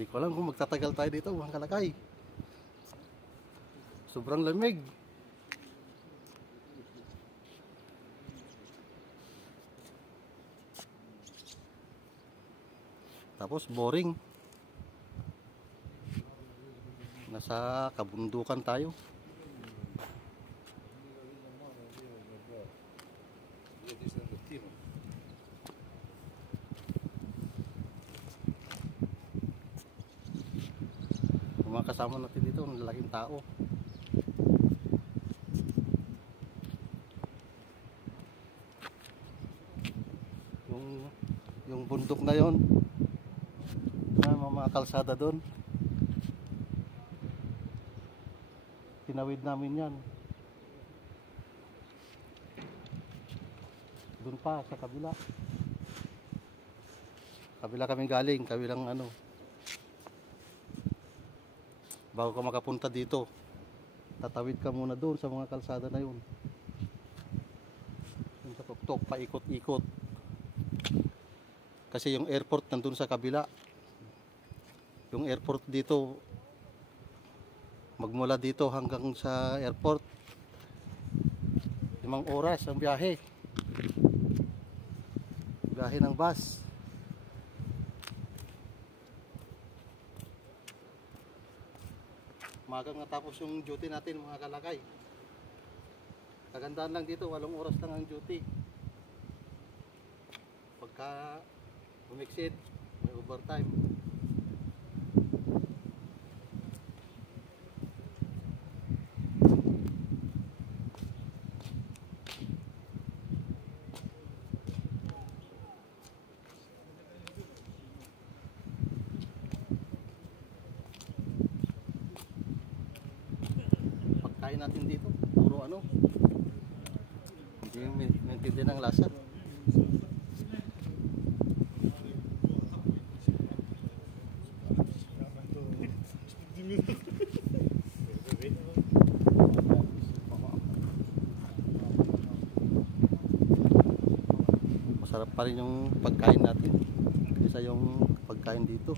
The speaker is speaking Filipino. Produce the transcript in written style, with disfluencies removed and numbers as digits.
Hindi ko alam kung magtatagal tayo dito mga kalakay. Sobrang lamig. Tapos boring. Nasa kabundukan tayo. Yung mga kasama natin dito, ang lalaking tao. Yung bundok na yon, mga kalsada doon, tinawid namin yan. Doon pa sa kabila kaming galing, kabilang ano. Bago ka makapunta dito, tatawid ka muna doon sa mga kalsada na yun. Doon sa tuktok, paikot-ikot. Kasi yung airport nandun sa kabila. Yung airport dito, magmula dito hanggang sa airport, 5 oras ang biyahe. Biyahe ng bus. Magang natapos yung duty natin mga kalakay. Kagandaan lang dito, 8 oras lang ang duty. Pagka umexceed, may overtime. Pagkain natin dito, puro ano, hindi maintindihan ng lasa. Masarap pa rin yung pagkain natin kaysa yung pagkain dito.